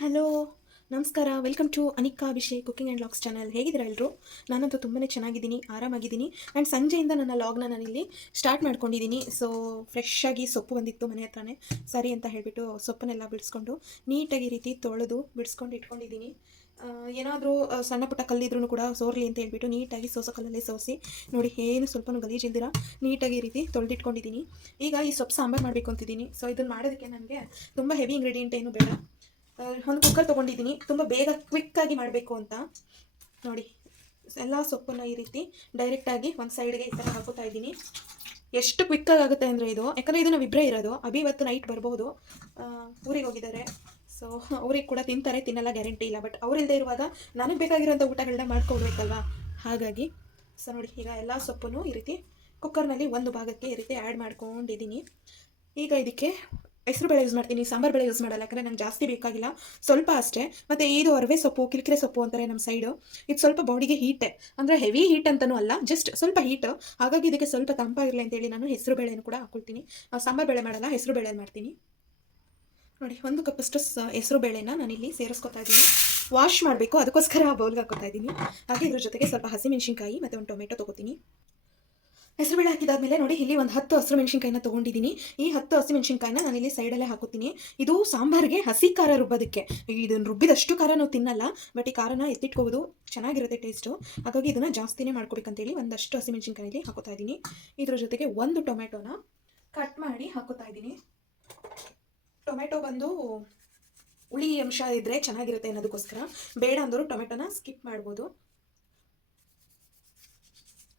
Hello, ನಮಸ್ಕಾರ. Welcome to Anika Abhishek cooking and logs channel. ಹೇಗಿದ್ದೀರಾ ಎಲ್ಲರೂ? ನಾನಂತೂ ತುಂಬಾ ಚೆನ್ನಾಗಿದ್ದೀನಿ, ಆರಾಮಾಗಿದ್ದೀನಿ. ಆ್ಯಂಡ್ ಸಂಜೆಯಿಂದ ನನ್ನ ಲಾಗ್ನ ನಾನಿಲ್ಲಿ ಸ್ಟಾರ್ಟ್ ಮಾಡ್ಕೊಂಡಿದ್ದೀನಿ. ಸೊ ಫ್ರೆಶ್ಶಾಗಿ ಸೊಪ್ಪು ಬಂದಿತ್ತು ಮನೆ ಹತ್ರನೇ, ಸರಿ ಅಂತ ಹೇಳಿಬಿಟ್ಟು ಸೊಪ್ಪನ್ನೆಲ್ಲ ಬಿಡಿಸ್ಕೊಂಡು ನೀಟಾಗಿ ರೀತಿ ತೊಳೆದು ಬಿಡಿಸ್ಕೊಂಡು ಇಟ್ಕೊಂಡಿದ್ದೀನಿ. ಏನಾದರೂ ಸಣ್ಣ ಪುಟ್ಟ ಕಲ್ಲಿದ್ರೂ ಕೂಡ ಸೋರ್ಲಿ ಅಂತ ಹೇಳ್ಬಿಟ್ಟು ನೀಟಾಗಿ ಕಲ್ಲಲ್ಲೇ ಸೋಸಿ ನೋಡಿ, ಏನು ಸ್ವಲ್ಪನೂ ಗಲೀಜಿಲ್ದಿರ ನೀಟಾಗಿ ರೀತಿ ತೊಳೆದಿಟ್ಕೊಂಡಿದ್ದೀನಿ. ಈಗ ಈ ಸೊಪ್ಪು ಸಾಂಬಾರು ಮಾಡಬೇಕು ಅಂತಿದ್ದೀನಿ. ಸೊ ಇದನ್ನು ಮಾಡೋದಕ್ಕೆ ನನಗೆ ತುಂಬ ಹೆವಿ ಇಂಗ್ರೀಡಿಯೆಂಟ್ ಏನು ಬೇಡ. ಒಂದು ಕುಕ್ಕರ್ ತೊಗೊಂಡಿದ್ದೀನಿ, ತುಂಬ ಬೇಗ ಕ್ವಿಕ್ಕಾಗಿ ಮಾಡಬೇಕು ಅಂತ. ನೋಡಿ, ಎಲ್ಲ ಸೊಪ್ಪನ್ನು ಈ ರೀತಿ ಡೈರೆಕ್ಟಾಗಿ ಒಂದು ಸೈಡ್ಗೆ ಈ ಥರ ಹಾಕೋತಾ ಇದ್ದೀನಿ. ಎಷ್ಟು ಕ್ವಿಕ್ಕಾಗಿ ಆಗುತ್ತೆ ಅಂದರೆ ಇದು, ಯಾಕಂದರೆ ಇದು ನಾವು ಇಬ್ಬರೇ ಇರೋದು. ಅಭಿ ಇವತ್ತು ನೈಟ್ ಬರ್ಬೋದು, ಊರಿಗೆ ಹೋಗಿದ್ದಾರೆ. ಸೊ ಅವ್ರಿಗೆ ಕೂಡ ತಿಂತಾರೆ, ತಿನ್ನಲ್ಲ ಗ್ಯಾರಂಟಿ ಇಲ್ಲ. ಬಟ್ ಅವರಿಲ್ಲದೆ ಇರುವಾಗ ನನಗೆ ಬೇಕಾಗಿರೋಂಥ ಊಟಗಳನ್ನ ಮಾಡ್ಕೊಡ್ಬೇಕಲ್ವ, ಹಾಗಾಗಿ. ಸೊ ನೋಡಿ, ಈಗ ಎಲ್ಲ ಸೊಪ್ಪನ್ನು ಈ ರೀತಿ ಕುಕ್ಕರ್ನಲ್ಲಿ ಒಂದು ಭಾಗಕ್ಕೆ ಈ ರೀತಿ ಆ್ಯಡ್ ಮಾಡ್ಕೊಂಡಿದ್ದೀನಿ. ಈಗ ಇದಕ್ಕೆ ಹೆಸರು ಬೇಳೆ ಯೂಸ್ ಮಾಡ್ತೀನಿ, ಸಾಂಬಾರು ಬೇಳೆ ಯೂಸ್ ಮಾಡಲ್ಲ, ಯಾಕಂದರೆ ನಂಗೆ ಜಾಸ್ತಿ ಬೇಕಾಗಿಲ್ಲ, ಸ್ವಲ್ಪ ಅಷ್ಟೇ. ಮತ್ತು ಇದು ಅರವೆ ಸೊಪ್ಪು, ಕಿರಿಕಿರೆ ಸೊಪ್ಪು ಅಂತಾರೆ ನಮ್ಮ ಸೈಡು. ಇದು ಸ್ವಲ್ಪ ಬಾಡಿಗೆ ಹೀಟೆ, ಅಂದರೆ ಹೆವಿ ಹೀಟ್ ಅಂತಲೂ ಅಲ್ಲ, ಜಸ್ಟ್ ಸ್ವಲ್ಪ ಹೀಟ್. ಹಾಗಾಗಿ ಇದಕ್ಕೆ ಸ್ವಲ್ಪ ತಂಪಾಗಿರಲಿ ಅಂತೇಳಿ ನಾನು ಹೆಸರು ಬೇಳೆನೂ ಕೂಡ ಹಾಕ್ಕೊಳ್ತೀನಿ. ಸಾಂಬಾರು ಬೇಳೆ ಮಾಡಲ್ಲ, ಹೆಸರು ಬೇಳೆ ಮಾಡ್ತೀನಿ. ನೋಡಿ, 1 ಕಪ್ಪಷ್ಟು ಹೆಸರು ಬೇಳೆನ ನಾನಿಲ್ಲಿ ಸೇರಿಸ್ಕೊತಾ ಇದ್ದೀನಿ. ವಾಶ್ ಮಾಡಬೇಕು, ಅದಕ್ಕೋಸ್ಕರ ಬೌಲ್ಗೆ ಹಾಕೋತಾ ಇದ್ದೀನಿ. ಹಾಗೆ ಇದ್ರ ಜೊತೆಗೆ ಸ್ವಲ್ಪ ಹಸಿಮೆಣಸಿನ್ಕಾಯಿ ಮತ್ತು ಒಂದು ಟೊಮೆಟೊ ತೊಗೋತೀನಿ. ಹೆಸರುಬೇಳೆ ಹಾಕಿದಾದ್ಮೇಲೆ ನೋಡಿ, ಇಲ್ಲಿ ಒಂದು 10 ಹಸಿರು ಮೆಣಸಿನ್ಕಾಯಿನ ತೊಗೊಂಡಿದ್ದೀನಿ. ಈ 10 ಹಸಿಮೆಣಸಿನ್ಕಾಯಿನ ನಾನಿಲ್ಲಿ ಸೈಡಲ್ಲೇ ಹಾಕೋತೀನಿ. ಇದು ಸಾಂಬಾರಿಗೆ ಹಸಿ ಖಾರ ರುಬ್ಬೋದಕ್ಕೆ. ಇದನ್ನು ರುಬ್ಬಿದಷ್ಟು ಖಾರ ನಾವು ತಿನ್ನಲ್ಲ, ಬಟ್ ಈ ಖಾರನ ಎತ್ತಿಟ್ಕೋಬೋದು, ಚೆನ್ನಾಗಿರುತ್ತೆ ಟೇಸ್ಟು. ಹಾಗಾಗಿ ಇದನ್ನು ಜಾಸ್ತಿನೇ ಮಾಡ್ಕೋಬೇಕಂತೇಳಿ ಒಂದಷ್ಟು ಹಸಿಮೆಣಸಿನ್ಕಾಯಲ್ಲಿ ಹಾಕೋತಾ ಇದ್ದೀನಿ. ಇದ್ರ ಜೊತೆಗೆ ಒಂದು ಟೊಮೆಟೊನ ಕಟ್ ಮಾಡಿ ಹಾಕೋತಾ ಇದ್ದೀನಿ. ಟೊಮೆಟೊ ಬಂದು ಹುಳಿ ಅಂಶ ಇದ್ದರೆ ಚೆನ್ನಾಗಿರುತ್ತೆ ಅನ್ನೋದಕ್ಕೋಸ್ಕರ, ಬೇಡ ಅಂದರೂ ಟೊಮೆಟೊನ ಸ್ಕಿಪ್ ಮಾಡ್ಬೋದು,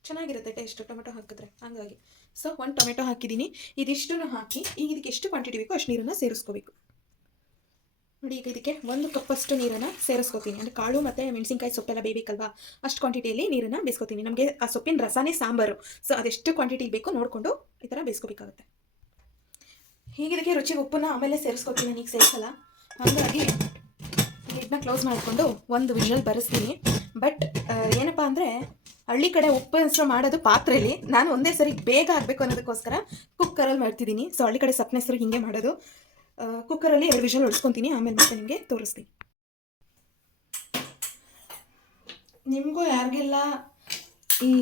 ಚೆನ್ನಾಗಿರುತ್ತೆ ಟೇಸ್ಟ್ ಟೊಮೆಟೊ ಹಾಕಿದ್ರೆ, ಹಾಗಾಗಿ. ಸೊ 1 ಟೊಮೆಟೊ ಹಾಕಿದ್ದೀನಿ. ಇದಿಷ್ಟನ್ನು ಹಾಕಿ ಈಗ ಇದಕ್ಕೆ ಎಷ್ಟು ಕ್ವಾಂಟಿಟಿ ಬೇಕೋ ಅಷ್ಟು ನೀರನ್ನು ಸೇರಿಸ್ಕೋಬೇಕು. ನೋಡಿ, ಈಗ ಇದಕ್ಕೆ 1 ಕಪ್ಪಷ್ಟು ನೀರನ್ನು ಸೇರಿಸ್ಕೋತೀನಿ. ಅಂದರೆ ಕಾಳು ಮತ್ತು ಮೆಣಸಿನ್ಕಾಯಿ ಸೊಪ್ಪೆಲ್ಲ ಬೇಯಬೇಕಲ್ವಾ, ಅಷ್ಟು ಕ್ವಾಂಟಿಟಿಯಲ್ಲಿ ನೀರನ್ನು ಬೇಯಿಸ್ಕೋತೀನಿ. ನಮಗೆ ಆ ಸೊಪ್ಪಿನ ರಸನೇ ಸಾಂಬಾರು. ಸೊ ಅದೆಷ್ಟು ಕ್ವಾಂಟಿಟಿ ಬೇಕೋ ನೋಡಿಕೊಂಡು ಈ ಥರ ಬೇಯಿಸ್ಕೋಬೇಕಾಗುತ್ತೆ. ಹೀಗೆ ಇದಕ್ಕೆ ರುಚಿಗೆ ಉಪ್ಪನ್ನು ಆಮೇಲೆ ಸೇರಿಸ್ಕೋತೀನಿ, ನನಗೆ ಸೇರಿಸಲ್ಲ. ಹಾಗಾಗಿ ಲಿಡ್ನ ಕ್ಲೋಸ್ ಮಾಡಿಕೊಂಡು ಒಂದು ವಿಷಲ್ ಬರೆಸ್ತೀನಿ. ಬಟ್ ಏನಪ್ಪ ಅಂದರೆ, ಹಳ್ಳಿ ಕಡೆ ಉಪ್ಪು ಹೆಸರು ಮಾಡೋದು ಪಾತ್ರೆಯಲ್ಲಿ, ನಾನು ಒಂದೇ ಸರಿ ಬೇಗ ಆಗಬೇಕು ಅನ್ನೋದಕ್ಕೋಸ್ಕರ ಕುಕ್ಕರಲ್ಲಿ ಮಾಡ್ತಿದ್ದೀನಿ. ಸೊ ಹಳ್ಳಿ ಕಡೆ ಸಪ್ಪನೆ ಹೆಸರು ಹೀಗೆ ಮಾಡೋದು. ಕುಕ್ಕರಲ್ಲಿ 2 ವಿಷಲ್ ಹೊಡ್ಸ್ಕೊತೀನಿ, ಆಮೇಲೆ ಮತ್ತೆ ನಿಮಗೆ ತೋರಿಸ್ತೀನಿ. ನಿಮಗೂ ಯಾರಿಗೆಲ್ಲ ಈ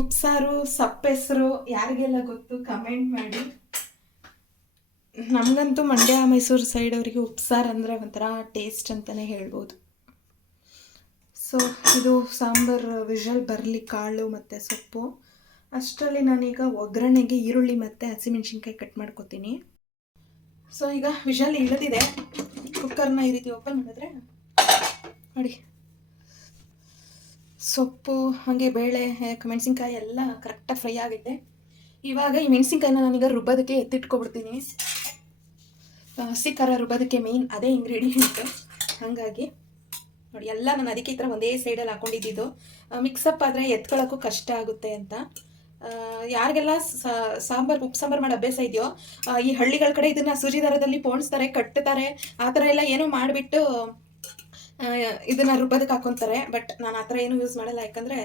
ಉಪ್ಸಾರು ಸಪ್ಪೆಸರು ಯಾರಿಗೆಲ್ಲ ಗೊತ್ತು ಕಮೆಂಟ್ ಮಾಡಿ. ನಮಗಂತೂ ಮಂಡ್ಯ ಮೈಸೂರು ಸೈಡ್ ಅವರಿಗೆ ಉಪ್ಸಾರು ಅಂದರೆ ಒಂಥರ ಟೇಸ್ಟ್ ಅಂತಲೇ ಹೇಳ್ಬೋದು. ಸೊ ಇದು ಸಾಂಬಾರು ವಿಷಲ್ ಬರಲಿ, ಕಾಳು ಮತ್ತು ಸೊಪ್ಪು ಅಷ್ಟರಲ್ಲಿ ನಾನೀಗ ಒಗ್ಗರಣೆಗೆ ಈರುಳ್ಳಿ ಮತ್ತು ಹಸಿಮೆಣ್ಸಿನ್ಕಾಯಿ ಕಟ್ ಮಾಡ್ಕೊತೀನಿ. ಸೊ ಈಗ ವಿಷಲ್ ಇಳಿದಿದೆ, ಕುಕ್ಕರ್ನ ಈ ರೀತಿ ಓಪನ್ ಮಾಡಿದ್ರೆ ನೋಡಿ, ಸೊಪ್ಪು ಹಾಗೆ ಬೇಳೆ ಮೆಣಸಿನ್ಕಾಯಿ ಎಲ್ಲ ಕರೆಕ್ಟಾಗಿ ಫ್ರೈ ಆಗಿದೆ. ಇವಾಗ ಈ ಮೆಣಸಿನ್ಕಾಯಿನ ನಾನೀಗ ರುಬ್ಬೋದಕ್ಕೆ ಎತ್ತಿಟ್ಕೊಬಿಡ್ತೀನಿ. ಹಸಿ ಖಾರ ರುಬ್ಬೋದಕ್ಕೆ ಮೇಯ್ನ್ ಅದೇ ಇಂಗ್ರೀಡಿಯೆಂಟ್. ಹಾಗಾಗಿ ನೋಡಿ, ಎಲ್ಲ ನಾನು ಅದಕ್ಕೆ ಈ ಥರ ಒಂದೇ ಸೈಡಲ್ಲಿ ಹಾಕೊಂಡಿದ್ದು. ಮಿಕ್ಸಪ್ ಆದರೆ ಎತ್ಕೊಳ್ಳೋಕ್ಕೂ ಕಷ್ಟ ಆಗುತ್ತೆ ಅಂತ. ಯಾರಿಗೆಲ್ಲ ಉಪ್ಪು ಸಾಂಬಾರು ಮಾಡೋ ಅಭ್ಯಾಸ ಇದೆಯೋ, ಈ ಹಳ್ಳಿಗಳ ಕಡೆ ಇದನ್ನು ಸೂಜಿ ದಾರದಲ್ಲಿ ಪೋಣಿಸ್ತಾರೆ, ಕಟ್ತಾರೆ, ಆ ಥರ ಎಲ್ಲ ಏನೋ ಮಾಡಿಬಿಟ್ಟು ಇದನ್ನು ರುಬ್ಬೋದಕ್ಕೆ ಹಾಕ್ಕೊತಾರೆ. ಬಟ್ ನಾನು ಆ ಥರ ಏನೂ ಯೂಸ್ ಮಾಡಲ್ಲ, ಯಾಕಂದರೆ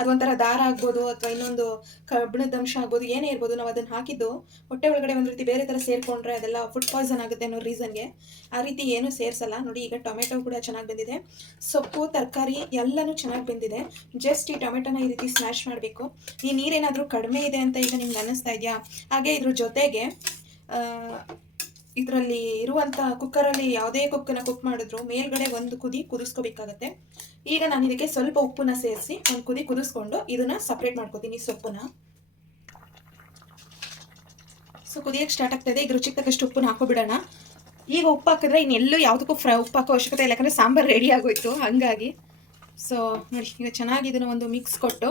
ಅದೊಂಥರ ದಾರ ಆಗ್ಬೋದು ಅಥವಾ ಇನ್ನೊಂದು ಕಬ್ಬಿಣದ ಅಂಶ ಆಗ್ಬೋದು, ಏನೇ ಇರ್ಬೋದು, ನಾವು ಅದನ್ನು ಹಾಕಿದ್ದು ಹೊಟ್ಟೆ ಒಳಗಡೆ ಒಂದು ರೀತಿ ಬೇರೆ ಥರ ಸೇರಿಕೊಂಡ್ರೆ ಅದೆಲ್ಲ ಫುಡ್ ಪಾಯ್ಸನ್ ಆಗುತ್ತೆ ಅನ್ನೋ ರೀಸನ್ಗೆ ಆ ರೀತಿ ಏನೂ ಸೇರಿಸಲ್ಲ. ನೋಡಿ, ಈಗ ಟೊಮೆಟೊ ಕೂಡ ಚೆನ್ನಾಗಿ ಬೆಂದಿದೆ, ಸೊಪ್ಪು ತರಕಾರಿ ಎಲ್ಲನೂ ಚೆನ್ನಾಗಿ ಬೆಂದಿದೆ. ಜಸ್ಟ್ ಈ ಟೊಮೆಟೊನ ಈ ರೀತಿ ಸ್ಮ್ಯಾಶ್ ಮಾಡಬೇಕು. ಈ ನೀರೇನಾದರೂ ಕಡಿಮೆ ಇದೆ ಅಂತ ಈಗ ನಿಮ್ಗೆ ಅನ್ನಿಸ್ತಾ ಇದೆಯಾ? ಹಾಗೆ ಇದ್ರ ಜೊತೆಗೆ ಇದರಲ್ಲಿ ಇರುವಂಥ ಕುಕ್ಕರಲ್ಲಿ ಯಾವುದೇ ಕುಕ್ಕನ್ನು ಕುಕ್ ಮಾಡಿದ್ರು ಮೇಲ್ಗಡೆ ಒಂದು ಕುದಿ ಕುದಿಸ್ಕೋಬೇಕಾಗತ್ತೆ. ಈಗ ನಾನು ಇದಕ್ಕೆ ಸ್ವಲ್ಪ ಉಪ್ಪನ್ನ ಸೇರಿಸಿ ಒಂದು ಕುದಿ ಕುದಿಸ್ಕೊಂಡು ಇದನ್ನು ಸಪ್ರೇಟ್ ಮಾಡ್ಕೋತೀನಿ ಸೊಪ್ಪನ್ನ. ಸೊ ಕುದಿಯೋಕ್ಕೆ ಸ್ಟಾರ್ಟ್ ಆಗ್ತಾಯಿದೆ. ಈಗ ರುಚಿಗೆ ತಕ್ಕಷ್ಟು ಉಪ್ಪನ್ನ ಹಾಕೋಬಿಡೋಣ. ಈಗ ಉಪ್ಪು ಹಾಕಿದ್ರೆ ಇನ್ನೆಲ್ಲೂ ಯಾವುದಕ್ಕೂ ಉಪ್ಪು ಹಾಕೋ ಅವಶ್ಯಕತೆ ಇಲ್ಲ, ಯಾಕಂದರೆ ಸಾಂಬಾರು ರೆಡಿ ಆಗೋಯ್ತು, ಹಾಗಾಗಿ. ಸೊ ನೋಡಿ, ಈಗ ಚೆನ್ನಾಗಿ ಇದನ್ನು ಒಂದು ಮಿಕ್ಸ್ ಕೊಟ್ಟು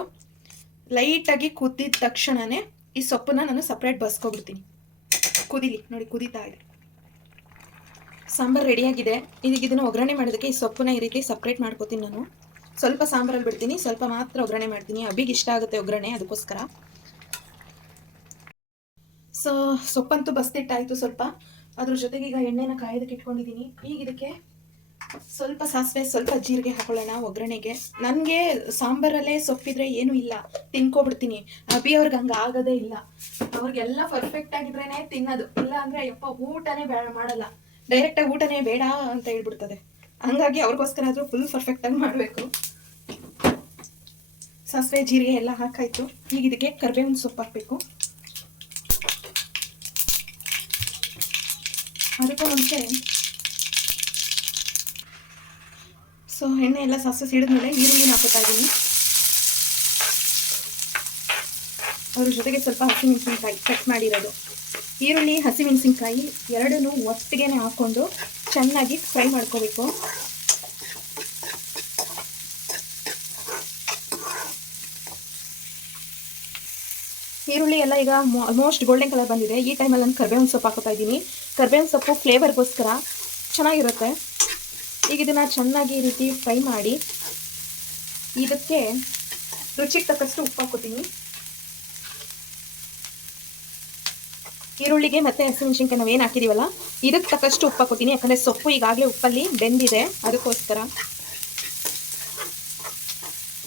ಲೈಟಾಗಿ ಕುದ್ದಿದ ತಕ್ಷಣವೇ ಈ ಸೊಪ್ಪನ್ನ ನಾನು ಸಪ್ರೇಟ್ ಬಸ್ಕೊಬಿಡ್ತೀನಿ. ಕುದಿಲಿ, ನೋಡಿ ಕುದೀತಾ ಇದೆ, ಸಾಂಬಾರು ರೆಡಿಯಾಗಿದೆ. ಇದಕ್ಕೆ ಇದನ್ನು ಒಗ್ಗರಣೆ ಮಾಡೋದಕ್ಕೆ ಈ ಸೊಪ್ಪನ್ನ ಈ ರೀತಿ ಸಪ್ರೇಟ್ ಮಾಡ್ಕೋತೀನಿ. ನಾನು ಸ್ವಲ್ಪ ಸಾಂಬಾರಲ್ಲಿ ಬಿಡ್ತೀನಿ, ಸ್ವಲ್ಪ ಮಾತ್ರ ಒಗ್ಗರಣೆ ಮಾಡ್ತೀನಿ. ಅಬ್ಬಿಗೆ ಇಷ್ಟ ಆಗುತ್ತೆ ಒಗ್ಗರಣೆ, ಅದಕ್ಕೋಸ್ಕರ. ಸೊ ಸೊಪ್ಪಂತೂ ಬಸ್ತಿಟ್ಟಾಯಿತು ಸ್ವಲ್ಪ. ಅದ್ರ ಜೊತೆಗೆ ಈಗ ಎಣ್ಣೆನ ಕಾಯೋದಕ್ಕೆ ಇಟ್ಕೊಂಡಿದ್ದೀನಿ. ಈಗ ಇದಕ್ಕೆ ಸ್ವಲ್ಪ ಸಾಸಿವೆ, ಸ್ವಲ್ಪ ಜೀರಿಗೆ ಹಾಕೊಳ್ಳೋಣ ಒಗ್ಗರಣೆಗೆ. ನನಗೆ ಸಾಂಬಾರಲ್ಲೇ ಸೊಪ್ಪಿದ್ರೆ ಏನೂ ಇಲ್ಲ, ತಿನ್ಕೊಬಿಡ್ತೀನಿ. ಅಭಿ ಅವ್ರಿಗೆ ಹಂಗೆ ಆಗೋದೇ ಇಲ್ಲ. ಅವ್ರಿಗೆಲ್ಲ ಪರ್ಫೆಕ್ಟ್ ಆಗಿದ್ರೇ ತಿನ್ನೋದು, ಇಲ್ಲ ಅಂದರೆ ಯಪ್ಪ ಊಟನೇ ಮಾಡಲ್ಲ. ಡೈರೆಕ್ಟಾಗಿ ಊಟನೇ ಬೇಡ ಅಂತ ಹೇಳ್ಬಿಡ್ತದೆ. ಹಂಗಾಗಿ ಅವ್ರಿಗೋಸ್ಕರ ಆದರೂ ಫುಲ್ ಪರ್ಫೆಕ್ಟಾಗಿ ಮಾಡಬೇಕು. ಸಾಸಿವೆ ಜೀರಿಗೆ ಎಲ್ಲ ಹಾಕಾಯಿತು. ಈಗ ಇದಕ್ಕೆ ಕರಿಬೇವಿನ ಸೊಪ್ಪು ಹಾಕಬೇಕು. ಅದಕ್ಕೂ ಮುಂಚೆ ಎಣ್ಣೆ ಎಲ್ಲ ಸಾಸಿವೆ ಸಿಡಿದ್ಮೇಲೆ ಈರುಳ್ಳಿನ ಹಾಕೋತಾ ಇದ್ದೀನಿ. ಅದ್ರ ಜೊತೆಗೆ ಸ್ವಲ್ಪ ಹಸಿಮೆಣಸಿನ್ಕಾಯಿ ಕಟ್ ಮಾಡಿರೋದು. ಈರುಳ್ಳಿ ಹಸಿಮೆಣಸಿನ್ಕಾಯಿ ಎರಡನ್ನೂ ಒಟ್ಟಿಗೆ ಹಾಕ್ಕೊಂಡು ಚೆನ್ನಾಗಿ ಫ್ರೈ ಮಾಡ್ಕೋಬೇಕು. ಈರುಳ್ಳಿ ಎಲ್ಲ ಈಗ ಆಲ್ಮೋಸ್ಟ್ ಗೋಲ್ಡನ್ ಕಲರ್ ಬಂದಿದೆ. ಈ ಟೈಮಲ್ಲಿ ನಾನು ಕರಿಬೇವಿನ ಸೊಪ್ಪು ಹಾಕೋತಾ ಇದ್ದೀನಿ. ಕರಿಬೇವಿನ ಸೊಪ್ಪು ಫ್ಲೇವರ್ಗೋಸ್ಕರ ಚೆನ್ನಾಗಿರುತ್ತೆ. ಈಗ ಇದನ್ನು ಚೆನ್ನಾಗಿ ಈ ರೀತಿ ಫ್ರೈ ಮಾಡಿ ಇದಕ್ಕೆ ರುಚಿಗೆ ತಕ್ಕಷ್ಟು ಉಪ್ಪು ಹಾಕೋತೀನಿ. ಈರುಳ್ಳಿಗೆ ಮತ್ತು ಹಸಿಮೆಣಸಿನ್ಕಾಯಿ ನಾವೇನು ಹಾಕಿದ್ದೀವಲ್ಲ ಇದಕ್ಕೆ ತಕ್ಕಷ್ಟು ಉಪ್ಪು ಹಾಕೋತೀನಿ. ಯಾಕಂದರೆ ಸೊಪ್ಪು ಈಗಾಗಲೇ ಉಪ್ಪಲ್ಲಿ ಬೆಂದಿದೆ, ಅದಕ್ಕೋಸ್ಕರ.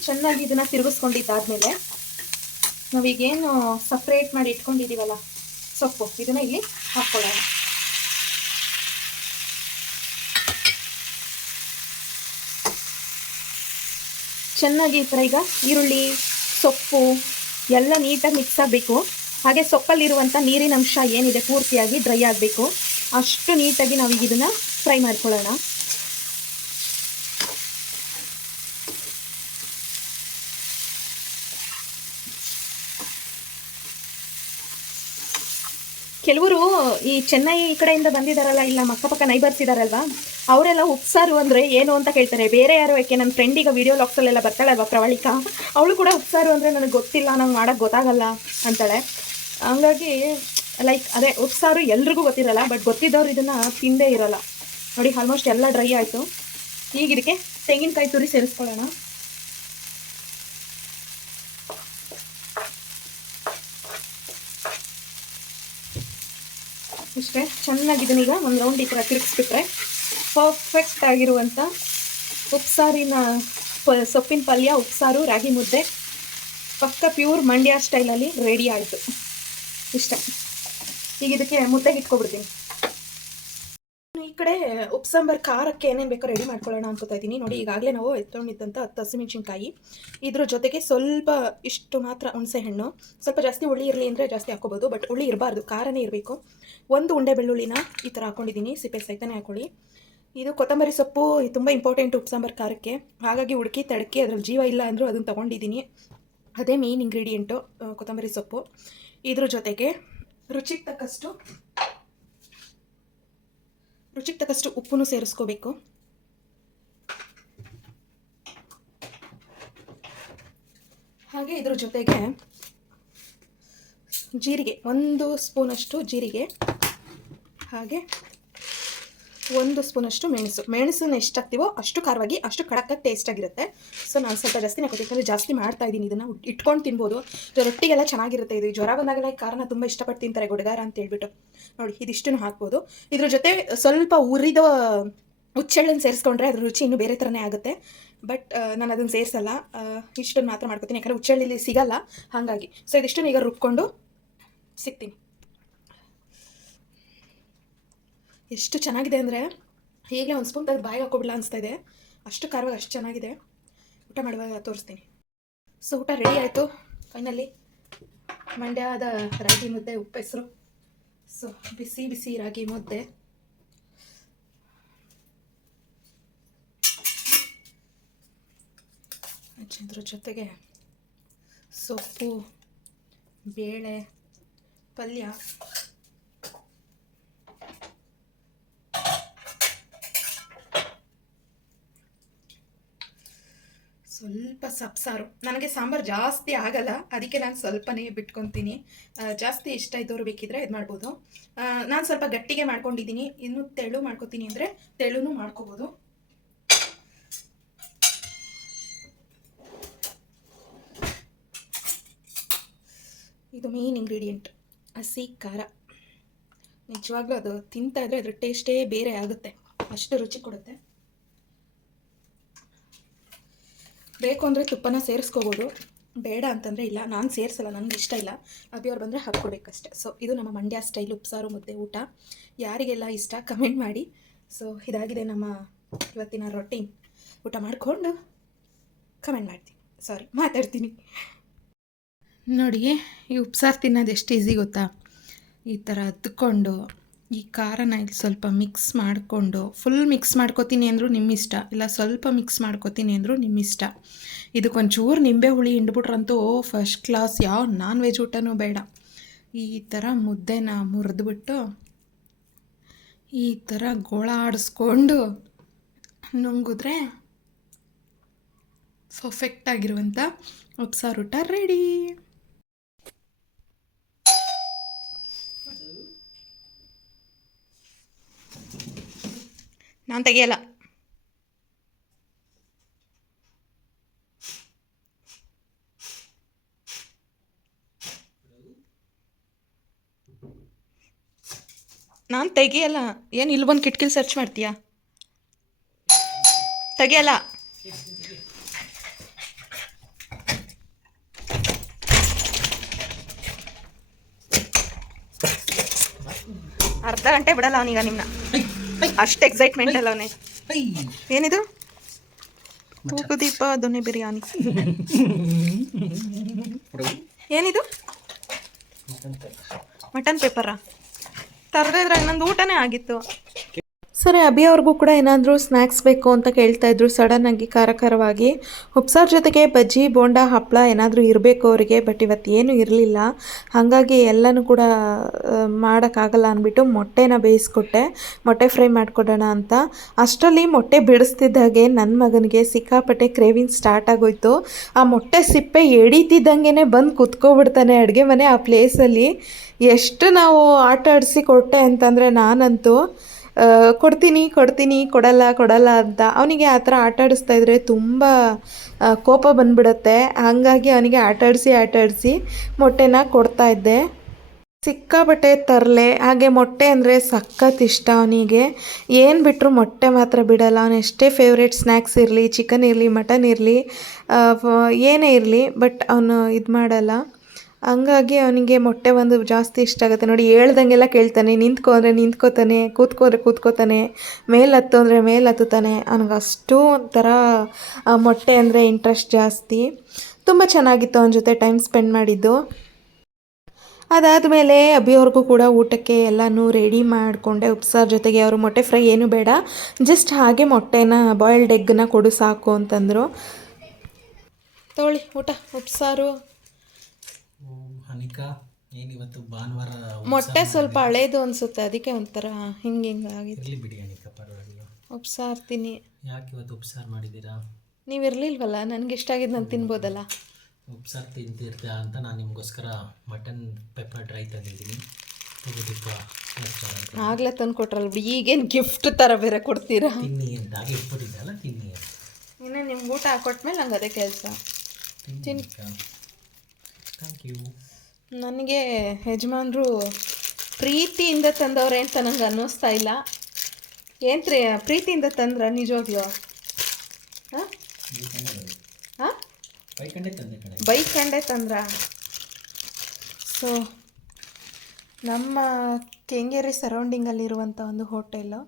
ಚೆನ್ನಾಗಿ ಇದನ್ನು ತಿರುಗಿಸ್ಕೊಂಡಿದ್ದಾದಮೇಲೆ ನಾವೀಗೇನು ಸಪ್ರೇಟ್ ಮಾಡಿ ಇಟ್ಕೊಂಡಿದ್ದೀವಲ್ಲ ಸೊಪ್ಪು, ಇದನ್ನು ಇಲ್ಲಿ ಹಾಕ್ಕೊಳ್ಳೋಣ. ಚೆನ್ನಾಗಿ ಈ ಥರ ಈಗ ಈರುಳ್ಳಿ ಸೊಪ್ಪು ಎಲ್ಲ ನೀಟಾಗಿ ಮಿಕ್ಸ್ ಆಗಬೇಕು. ಹಾಗೆ ಸೊಪ್ಪಲ್ಲಿರುವಂಥ ನೀರಿನ ಅಂಶ ಏನಿದೆ ಪೂರ್ತಿಯಾಗಿ ಡ್ರೈ ಆಗಬೇಕು. ಅಷ್ಟು ನೀಟಾಗಿ ನಾವೀಗ ಇದನ್ನು ಫ್ರೈ ಮಾಡ್ಕೊಳ್ಳೋಣ. ಕೆಲವರು ಈ ಚೆನ್ನೈ ಕಡೆಯಿಂದ ಬಂದಿದ್ದಾರಲ್ಲ, ಇಲ್ಲ ಅಕ್ಕಪಕ್ಕ ನೈಬರ್ಸ್ ಇದ್ದಾರಲ್ವಾ, ಅವರೆಲ್ಲ ಉಪ್ಸಾರು ಅಂದರೆ ಏನು ಅಂತ ಕೇಳ್ತಾರೆ. ಬೇರೆ ಯಾರು, ಯಾಕೆ ನನ್ನ ಫ್ರೆಂಡ್ ಈಗ ವಿಡಿಯೋ ಲಾಗ್ಸಲ್ಲೆಲ್ಲ ಬರ್ತಾಳಲ್ವ ಪ್ರವಳಿಕಾ, ಅವಳು ಕೂಡ ಉಪ್ಸಾರು ಅಂದರೆ ನನಗೆ ಗೊತ್ತಿಲ್ಲ, ನಂಗೆ ಮಾಡೋಕ್ಕೆ ಗೊತ್ತಾಗಲ್ಲ ಅಂತಾಳೆ. ಹಂಗಾಗಿ ಲೈಕ್ ಅದೇ ಉಪ್ಸಾರು ಎಲ್ರಿಗೂ ಗೊತ್ತಿರಲ್ಲ, ಬಟ್ ಗೊತ್ತಿದ್ದವ್ರು ಇದನ್ನು ತಿಂದೇ ಇರೋಲ್ಲ. ನೋಡಿ ಆಲ್ಮೋಸ್ಟ್ ಎಲ್ಲ ಡ್ರೈ ಆಯಿತು. ಈಗ ಇದಕ್ಕೆ ತೆಂಗಿನಕಾಯಿ ತುರಿ ಸೇರಿಸ್ಕೊಳ್ಳೋಣ. ಇಷ್ಟೇ. ಚೆನ್ನಾಗಿ ಇದನ್ನೀಗ ಒಂದು ರೌಂಡ್ ಈ ಥರ ತಿರುಗಿಸ್ಬಿಟ್ರೆ ಪರ್ಫೆಕ್ಟ್ ಆಗಿರುವಂಥ ಉಪ್ಸಾರಿನ ಸೊಪ್ಪಿನ ಪಲ್ಯ, ಉಪ್ಸಾರು, ರಾಗಿ ಮುದ್ದೆ ಪಕ್ಕ ಪ್ಯೂರ್ ಮಂಡ್ಯ ಸ್ಟೈಲಲ್ಲಿ ರೆಡಿ ಆಯಿತು. ಇಷ್ಟ. ಈಗ ಇದಕ್ಕೆ ಮುದ್ದೆಗೆ ಇಟ್ಕೊಬಿಡ್ತೀನಿ. ಈ ಕಡೆ ಉಪ್ಸಾಂಬಾರ್ ಖಾರಕ್ಕೆ ಏನೇನು ಬೇಕೋ ರೆಡಿ ಮಾಡ್ಕೊಳ್ಳೋಣ ಅನ್ಕೋತಾ ಇದ್ದೀನಿ. ನೋಡಿ ಈಗಾಗಲೇ ನಾವು ಎತ್ಕೊಂಡಿದ್ದಂಥ 10 ಹಸಿಮೆಣಸಿನ್ಕಾಯಿ, ಇದ್ರ ಜೊತೆಗೆ ಸ್ವಲ್ಪ ಇಷ್ಟು ಮಾತ್ರ ಹುಣಸೆ ಹಣ್ಣು. ಸ್ವಲ್ಪ ಜಾಸ್ತಿ ಹುಳಿ ಇರಲಿ ಅಂದರೆ ಜಾಸ್ತಿ ಹಾಕ್ಕೋಬೋದು, ಬಟ್ ಹುಳಿ ಇರಬಾರ್ದು, ಖಾರನೇ ಇರಬೇಕು. ಒಂದು ಉಂಡೆ ಬೆಳ್ಳುಳ್ಳಿನ ಈ ಥರ ಹಾಕ್ಕೊಂಡಿದ್ದೀನಿ, ಸಿಪ್ಪೆ ಸಹಿತನೇ ಹಾಕ್ಕೊಳ್ಳಿ. ಇದು ಕೊತ್ತಂಬರಿ ಸೊಪ್ಪು ತುಂಬ ಇಂಪಾರ್ಟೆಂಟ್ ಉಪ್ಸಾಂಬಾರ್ ಖಾರಕ್ಕೆ. ಹಾಗಾಗಿ ಹುಡುಕಿ ತಡಕಿ ಅದ್ರಲ್ಲಿ ಜೀವ ಇಲ್ಲ ಅಂದರೂ ಅದನ್ನು ತೊಗೊಂಡಿದ್ದೀನಿ. ಅದೇ ಮೇನ್ ಇಂಗ್ರೀಡಿಯೆಂಟು ಕೊತ್ತಂಬರಿ ಸೊಪ್ಪು. ಇದ್ರ ಜೊತೆಗೆ ರುಚಿಗೆ ತಕ್ಕಷ್ಟು ಉಪ್ಪನ್ನು ಸೇರಿಸ್ಕೋಬೇಕು. ಹಾಗೆ ಇದ್ರ ಜೊತೆಗೆ ಜೀರಿಗೆ, 1 ಸ್ಪೂನಷ್ಟು ಜೀರಿಗೆ, ಹಾಗೆ 1 ಸ್ಪೂನಷ್ಟು ಮೆಣಸನ್ನ ಎಷ್ಟು ಹಾಕ್ತೀವೋ ಅಷ್ಟು ಖಾರವಾಗಿ, ಅಷ್ಟು ಖಡಕ್ಕಾಗಿ ಟೇಸ್ಟಾಗಿರುತ್ತೆ. ಸೊ ನಾನು ಸ್ವಲ್ಪ ಜಾಸ್ತಿನೇ ಹಾಕೋತೀನಿ, ಯಾಕಂದರೆ ಜಾಸ್ತಿ ಮಾಡ್ತಾ ಇದ್ದೀನಿ. ಇದನ್ನು ಇಟ್ಕೊಂಡು ತಿನ್ಬೋದು, ರೊಟ್ಟಿಗೆಲ್ಲ ಚೆನ್ನಾಗಿರುತ್ತೆ. ಇದು ಜ್ವರ ಬಂದಾಗೆಲ್ಲ ಈ ಖಾರನ ತುಂಬ ಇಷ್ಟಪಟ್ಟು ತಿಂತಾರೆ ಗುಡ್ಗಾರ ಅಂತ ಹೇಳ್ಬಿಟ್ಟು. ನೋಡಿ ಇದಿಷ್ಟನ್ನು ಹಾಕ್ಬೋದು. ಇದ್ರ ಜೊತೆ ಸ್ವಲ್ಪ ಉರಿದ ಹುಚ್ಚೆಳ್ಳನ್ನು ಸೇರಿಸ್ಕೊಂಡ್ರೆ ಅದ್ರ ರುಚಿ ಇನ್ನೂ ಬೇರೆ ಥರನೇ ಆಗುತ್ತೆ. ಬಟ್ ನಾನು ಅದನ್ನು ಸೇರಿಸಲ್ಲ, ಇಷ್ಟನ್ನು ಮಾತ್ರ ಮಾಡ್ಕೊತೀನಿ, ಯಾಕಂದರೆ ಹುಚ್ಚೆಳ್ಳಿಲಿ ಸಿಗಲ್ಲ ಹಾಗಾಗಿ. ಸೊ ಇದಿಷ್ಟನ್ನು ಈಗ ರುಬ್ಕೊಂಡು ಸಿಗ್ತೀನಿ. ಎಷ್ಟು ಚೆನ್ನಾಗಿದೆ ಅಂದರೆ ಈಗಲೇ ಒಂದು ಸ್ಪೂನ್ ತೆಗೆದು ಬಾಯಿಗೆ ಹಾಕೋಬಿಡಲ್ಲ ಅನಿಸ್ತಾ ಇದೆ, ಅಷ್ಟು ಖಾರವಾಗಿ ಅಷ್ಟು ಚೆನ್ನಾಗಿದೆ. ಊಟ ಮಾಡುವಾಗ ತೋರಿಸ್ತೀನಿ. ಸೊ ಊಟ ರೆಡಿ ಆಯಿತು ಫೈನಲಿ. ಮಂಡ್ಯದ ರಾಗಿ ಮುದ್ದೆ, ಉಪ್ಪೆಸರು. ಸೊ ಬಿಸಿ ಬಿಸಿ ರಾಗಿ ಮುದ್ದೆ, ಅದ್ರ ಜೊತೆಗೆ ಸೊಪ್ಪು, ಬೇಳೆ, ಪಲ್ಯ, ಸ್ವಲ್ಪ ಸಬ್ಸಾರು. ನನಗೆ ಸಾಂಬಾರು ಜಾಸ್ತಿ ಆಗಲ್ಲ, ಅದಕ್ಕೆ ನಾನು ಸ್ವಲ್ಪನೇ ಬಿಟ್ಕೊತೀನಿ. ಜಾಸ್ತಿ ಇಷ್ಟ ಇದ್ದವ್ರು ಬೇಕಿದ್ರೆ ಇದು ಮಾಡ್ಬೋದು. ನಾನು ಸ್ವಲ್ಪ ಗಟ್ಟಿಗೆ ಮಾಡ್ಕೊಂಡಿದ್ದೀನಿ, ಇನ್ನು ತೆಳು ಮಾಡ್ಕೊತೀನಿ ಅಂದರೆ ತೆಳುನೂ ಮಾಡ್ಕೋಬೋದು. ಇದು ಮೇನ್ ಇಂಗ್ರೀಡಿಯೆಂಟ್, ಹಸಿ ಖಾರ. ನಿಜವಾಗ್ಲೂ ಅದು ತಿಂತಾ ಇದ್ರೆ ಅದ್ರ ಟೇಸ್ಟೇ ಬೇರೆ ಆಗುತ್ತೆ, ಅಷ್ಟು ರುಚಿ ಕೊಡುತ್ತೆ. ಬೇಕು ಅಂದರೆ ತುಪ್ಪನ ಸೇರಿಸ್ಕೋಬೋದು, ಬೇಡ ಅಂತಂದರೆ ಇಲ್ಲ, ನಾನು ಸೇರಿಸಲ್ಲ, ನನಗೆ ಇಷ್ಟ ಇಲ್ಲ. ಅಭಿಯವ್ರು ಬಂದರೆ ಹಾಕ್ಕೊಡ್ಬೇಕಷ್ಟೆ. ಸೊ ಇದು ನಮ್ಮ ಮಂಡ್ಯ ಸ್ಟೈಲ್ ಉಪ್ಸಾರು ಮುದ್ದೆ ಊಟ. ಯಾರಿಗೆಲ್ಲ ಇಷ್ಟ ಕಮೆಂಟ್ ಮಾಡಿ. ಸೊ ಇದಾಗಿದೆ ನಮ್ಮ ಇವತ್ತಿನ ರೊಟೀನ್. ಊಟ ಮಾಡಿಕೊಂಡು ಕಮೆಂಟ್ ಮಾಡ್ತೀನಿ, ಮಾತಾಡ್ತೀನಿ. ನೋಡಿ, ಈ ಉಪ್ಸಾರು ತಿನ್ನೋದು ಎಷ್ಟು ಈಸಿ ಗೊತ್ತಾ? ಈ ಥರ ಹತ್ಕೊಂಡು ಈ ಖಾರನ ಇಲ್ಲಿ ಸ್ವಲ್ಪ ಮಿಕ್ಸ್ ಮಾಡಿಕೊಂಡು, ಫುಲ್ ಮಿಕ್ಸ್ ಮಾಡ್ಕೋತೀನಿ ಅಂದರೂ ನಿಮ್ಮಿಷ್ಟ, ಇಲ್ಲ ಸ್ವಲ್ಪ ಮಿಕ್ಸ್ ಮಾಡ್ಕೋತೀನಿ ಅಂದರೂ ನಿಮ್ಮಿಷ್ಟ. ಇದಕ್ಕೊಂಚೂರು ನಿಂಬೆ ಹುಳಿ ಹಿಂಡ್ಬಿಟ್ರಂತೂ ಫಸ್ಟ್ ಕ್ಲಾಸ್. ಯಾವ ನಾನ್ ವೆಜ್ ಊಟನೂ ಬೇಡ. ಈ ಥರ ಮುದ್ದೆನ ಮುರಿದ್ಬಿಟ್ಟು ಈ ಥರ ಗೋಳ ಆಡಿಸ್ಕೊಂಡು ನುಂಗಿದ್ರೆ ಪರ್ಫೆಕ್ಟಾಗಿರುವಂಥ ಉಪ್ಸಾರು ಊಟ ರೆಡಿ. ನಾನು ತೆಗಿಯಲ್ಲ. ನಾನು ತೆಗಿಯಲ್ಲ. ಏನು ಇಲ್ಲಿ ಬಂದು ಕಿಟಕಿಲಿ ಸರ್ಚ್ ಮಾಡ್ತೀಯಾ? ತೆಗಿಯಲ್ಲ. ಅರ್ಧ ಗಂಟೆ ಬಿಡಲ್ಲ ಅವನೀಗ ನಿಮ್ಮನ್ನ, ಅಷ್ಟು ಎಕ್ಸೈಟ್ಮೆಂಟ್ ಅಲ್ಲ ಅವನೇ. ಏನಿದು? ತೂಗುದೀಪ ದೊನ್ನೆ ಬಿರಿಯಾನಿ. ಏನಿದು? ಮಟನ್ ಪೇಪರಾ? ತರದಿದ್ರೆ ಇನ್ನೊಂದು ಊಟನೇ ಆಗಿತ್ತು. ಸರಿ, ಅಭಿ ಅವ್ರಿಗೂ ಕೂಡ ಏನಾದರೂ ಸ್ನ್ಯಾಕ್ಸ್ ಬೇಕು ಅಂತ ಕೇಳ್ತಾಯಿದ್ರು ಸಡನ್ನಾಗಿ, ಖಾರವಾಗಿ. ಉಪ್ಸಾರು ಜೊತೆಗೆ ಬಜ್ಜಿ, ಬೋಂಡ, ಹಪ್ಪಳ ಏನಾದರೂ ಇರಬೇಕು ಅವರಿಗೆ. ಬಟ್ ಇವತ್ತು ಏನೂ ಇರಲಿಲ್ಲ. ಹಾಗಾಗಿ ಎಲ್ಲನೂ ಕೂಡ ಮಾಡೋಕ್ಕಾಗಲ್ಲ ಅಂದ್ಬಿಟ್ಟು ಮೊಟ್ಟೆನ ಬೇಯಿಸ್ಕೊಟ್ಟೆ, ಮೊಟ್ಟೆ ಫ್ರೈ ಮಾಡಿಕೊಡೋಣ ಅಂತ. ಅಷ್ಟರಲ್ಲಿ ಮೊಟ್ಟೆ ಬಿಡಿಸ್ತಿದ್ದಾಗೆ ನನ್ನ ಮಗನಿಗೆ ಸಿಕ್ಕಾಪಟ್ಟೆ ಕ್ರೇವಿಂಗ್ ಸ್ಟಾರ್ಟ್ ಆಗೋಯ್ತು. ಆ ಮೊಟ್ಟೆ ಸಿಪ್ಪೆ ಎಡೀತಿದ್ದಂಗೆ ಬಂದು ಕುತ್ಕೊಬಿಡ್ತಾನೆ ಅಡುಗೆ ಮನೆ ಆ ಪ್ಲೇಸಲ್ಲಿ. ಎಷ್ಟು ನಾವು ಆಟ ಆಡಿಸಿ ಕೊಟ್ಟೆ ಅಂತಂದರೆ, ನಾನಂತೂ ಕೊಡ್ತೀನಿ ಕೊಡಲ್ಲ ಅಂತ. ಅವನಿಗೆ ಆ ಥರ ಆಟ ಆಡಿಸ್ತಾಯಿದ್ರೆ ತುಂಬ ಕೋಪ ಬಂದುಬಿಡುತ್ತೆ. ಹಾಗಾಗಿ ಅವನಿಗೆ ಆಟ ಆಡಿಸಿ ಮೊಟ್ಟೆನ ಕೊಡ್ತಾಯಿದ್ದೆ. ಸಿಕ್ಕಾಪಟ್ಟೆ ತರಲೆ. ಹಾಗೆ ಮೊಟ್ಟೆ ಅಂದರೆ ಸಖತ್ ಇಷ್ಟ ಅವನಿಗೆ. ಏನು ಬಿಟ್ಟರು ಮೊಟ್ಟೆ ಮಾತ್ರ ಬಿಡಲ್ಲ. ಅವನು ಎಷ್ಟೇ ಫೇವ್ರೇಟ್ ಸ್ನ್ಯಾಕ್ಸ್ ಇರಲಿ, ಚಿಕನ್ ಇರಲಿ, ಮಟನ್ ಇರಲಿ, ಏನೇ ಇರಲಿ, ಬಟ್ ಅವನು ಇದು ಮಾಡಲ್ಲ. ಹಂಗಾಗಿ ಅವನಿಗೆ ಮೊಟ್ಟೆ ಒಂದು ಜಾಸ್ತಿ ಇಷ್ಟ ಆಗುತ್ತೆ. ನೋಡಿ, ಹೇಳ್ದಂಗೆಲ್ಲ ಕೇಳ್ತಾನೆ. ನಿಂತ್ಕೊ ಅಂದರೆ ನಿಂತ್ಕೋತಾನೆ, ಕೂತ್ಕೋತಾನೆ, ಮೇಲೆ ಹತ್ತು ಅಂದರೆ ಮೇಲೆ ಹತ್ತುತ್ತಾನೆ. ಅವನಿಗೆ ಅಷ್ಟು ಒಂಥರ ಮೊಟ್ಟೆ ಅಂದರೆ ಇಂಟ್ರೆಸ್ಟ್ ಜಾಸ್ತಿ. ತುಂಬ ಚೆನ್ನಾಗಿತ್ತು ಅವನ ಜೊತೆ ಟೈಮ್ ಸ್ಪೆಂಡ್ ಮಾಡಿದ್ದು. ಅದಾದಮೇಲೆ ಅಭಿಯವ್ರಿಗೂ ಕೂಡ ಊಟಕ್ಕೆ ಎಲ್ಲನೂ ರೆಡಿ ಮಾಡಿಕೊಂಡೆ. ಉಪ್ಸಾರು ಜೊತೆಗೆ ಅವರು ಮೊಟ್ಟೆ ಫ್ರೈ ಏನೂ ಬೇಡ, ಜಸ್ಟ್ ಹಾಗೆ ಮೊಟ್ಟೆನ ಬಾಯ್ಲ್ಡ್ ಎಗ್ಗನ್ನ ಕೊಡು ಸಾಕು ಅಂತಂದರು. ತಗೊಳ್ಳಿ ಊಟ, ಉಪ್ಸಾರು. ಅನಿಕಾ, ಏನಿವತ್ತು ಭಾನುವಾರ ಮೊಟ್ಟೆ ಸ್ವಲ್ಪ ಹಳೇದು ಅನಿಸುತ್ತೆ, ಅದಕ್ಕೆ ಒಂಥರ ಹಿಂಗೆ ಆಗಿತ್ತು. ಇರಲಿ ಬಿಡಿ ಅನಿಕಾ, ಪರವಾಗಿಲ್ಲ. ಉಪ್ಸಾರು ತಿನ್ನಿ. ಯಾಕೆ ಇವತ್ತು ಉಪ್ಸಾರು ಮಾಡಿದ್ದೀರಾ? ನೀವು ಇರಲಿಲ್ವಲ್ಲ, ನನಗೆ ಇಷ್ಟ ಆಗಿದ್ದು ನಾನು ತಿನ್ಬೋದಲ್ಲ. ಉಪ್ಸಾರು ತಿಂತಿರ್ತೀಯ ಅಂತ ನಾನು ನಿಮಗೋಸ್ಕರ ಮಟನ್ ಪೆಪ್ಪರ್ ಡ್ರೈ ತಂದಿದ್ದೀನಿ. ತಗೋದಿಪ್ಪ, ಆಗಲೇ ತಂದು ಕೊಟ್ರಲ್ಲ ಬಿಡಿ, ಈಗೇನು ಗಿಫ್ಟ್ ಥರ ಬೇರೆ ಕೊಡ್ತೀರಾ? ತಿನ್ನಿ ಅಂತ ಆಗಿ ಇಟ್ಬಿಟ್ಟಿದ್ದಲ್ಲ, ತಿನ್ನಿ ಅಂತ. ಇನ್ನೇ ನಿಮ್ಗೆ ಊಟ ಹಾಕೊಟ್ಮೇಲೆ ನಂಗೆ ಅದೇ ಕೆಲಸ. ತಿನ್ನಿ. Thank you. ನನಗೆ ಯಜಮಾನ್ರು ಪ್ರೀತಿಯಿಂದ ತಂದವ್ರೆ ಅಂತ ನಂಗೆ ಅನ್ನಿಸ್ತಾ ಇಲ್ಲ. ಏನು ಪ್ರೀತಿಯಿಂದ ತಂದ್ರ ನಿಜವಾಗ್ಲೂ? ಹಾಂ ಹಾಂ, ಬೈಕಂಡೆ ತಂದ್ರ. ಸೊ ನಮ್ಮ ಕೆಂಗೇರಿ ಸರೌಂಡಿಂಗಲ್ಲಿರುವಂಥ ಒಂದು ಹೋಟೆಲು,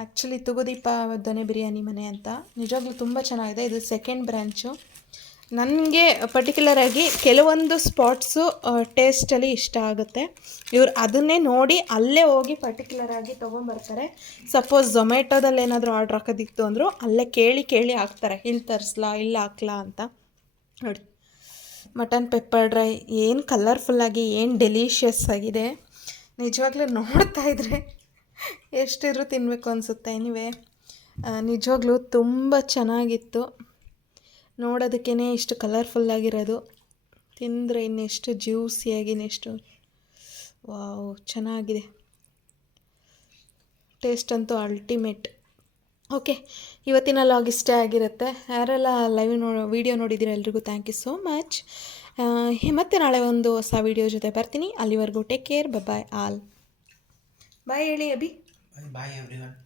ಆ್ಯಕ್ಚುಲಿ ತೂಗುದೀಪ ದೊನೆ ಬಿರಿಯಾನಿ ಮನೆ ಅಂತ. ನಿಜವಾಗ್ಲೂ ತುಂಬ ಚೆನ್ನಾಗಿದೆ. ಇದು ಸೆಕೆಂಡ್ ಬ್ರ್ಯಾಂಚು. ನನಗೆ ಪರ್ಟಿಕ್ಯುಲರಾಗಿ ಕೆಲವೊಂದು ಸ್ಪಾಟ್ಸು ಟೇಸ್ಟಲ್ಲಿ ಇಷ್ಟ ಆಗುತ್ತೆ. ಇವ್ರು ಅದನ್ನೇ ನೋಡಿ ಅಲ್ಲೇ ಹೋಗಿ ಪರ್ಟಿಕ್ಯುಲರಾಗಿ ತೊಗೊಂಬರ್ತಾರೆ. ಸಪೋಸ್ ಝೊಮ್ಯಾಟೋದಲ್ಲಿ ಏನಾದರೂ ಆರ್ಡ್ರ್ ಹಾಕೋದಿತ್ತು ಅಂದರೂ ಅಲ್ಲೇ ಕೇಳಿ ಹಾಕ್ತಾರೆ, ಇಲ್ಲಿ ತರಿಸ್ಲಾ, ಇಲ್ಲಿ ಹಾಕ್ಲಾ ಅಂತ. ನೋಡಿ, ಮಟನ್ ಪೆಪ್ಪರ್ ಡ್ರೈ ಏನು ಕಲರ್ಫುಲ್ಲಾಗಿ, ಏನು ಡೆಲಿಷಿಯಸ್ ಆಗಿದೆ. ನಿಜವಾಗ್ಲೂ ನೋಡ್ತಾ ಇದ್ರೆ ಎಷ್ಟಿದ್ರು ತಿನ್ನಬೇಕು ಅನಿಸುತ್ತೆ. ಎನಿವೆ, ನಿಜವಾಗ್ಲೂ ತುಂಬ ಚೆನ್ನಾಗಿತ್ತು. ನೋಡೋದಕ್ಕೇ ಇಷ್ಟು ಕಲರ್ಫುಲ್ಲಾಗಿರೋದು, ತಿಂದರೆ ಇನ್ನೆಷ್ಟು ಜ್ಯೂಸಿಯಾಗಿ, ಇನ್ನೆಷ್ಟು ವಾವ್ ಚೆನ್ನಾಗಿದೆ. ಟೇಸ್ಟ್ ಅಂತೂ ಅಲ್ಟಿಮೇಟ್. ಓಕೆ, ಇವತ್ತಿನ ಲಾಗ್ ಇಷ್ಟೇ ಆಗಿರುತ್ತೆ. ಯಾರೆಲ್ಲ ಲೈವ್ ವೀಡಿಯೋ ನೋಡಿದ್ದೀರ ಎಲ್ರಿಗೂ ಥ್ಯಾಂಕ್ ಯು ಸೋ ಮಚ್. ಮತ್ತೆ ನಾಳೆ ಒಂದು ಹೊಸ ವೀಡಿಯೋ ಜೊತೆ ಬರ್ತೀನಿ. ಅಲ್ಲಿವರೆಗೂ ಟೇಕ್ ಕೇರ್, ಬಾಯ್ ಆಲ್. ಬಾಯ್ ಹೇಳಿ ಅಭಿ. ಬಾಯ್ ಎವ್ರಿವನ್.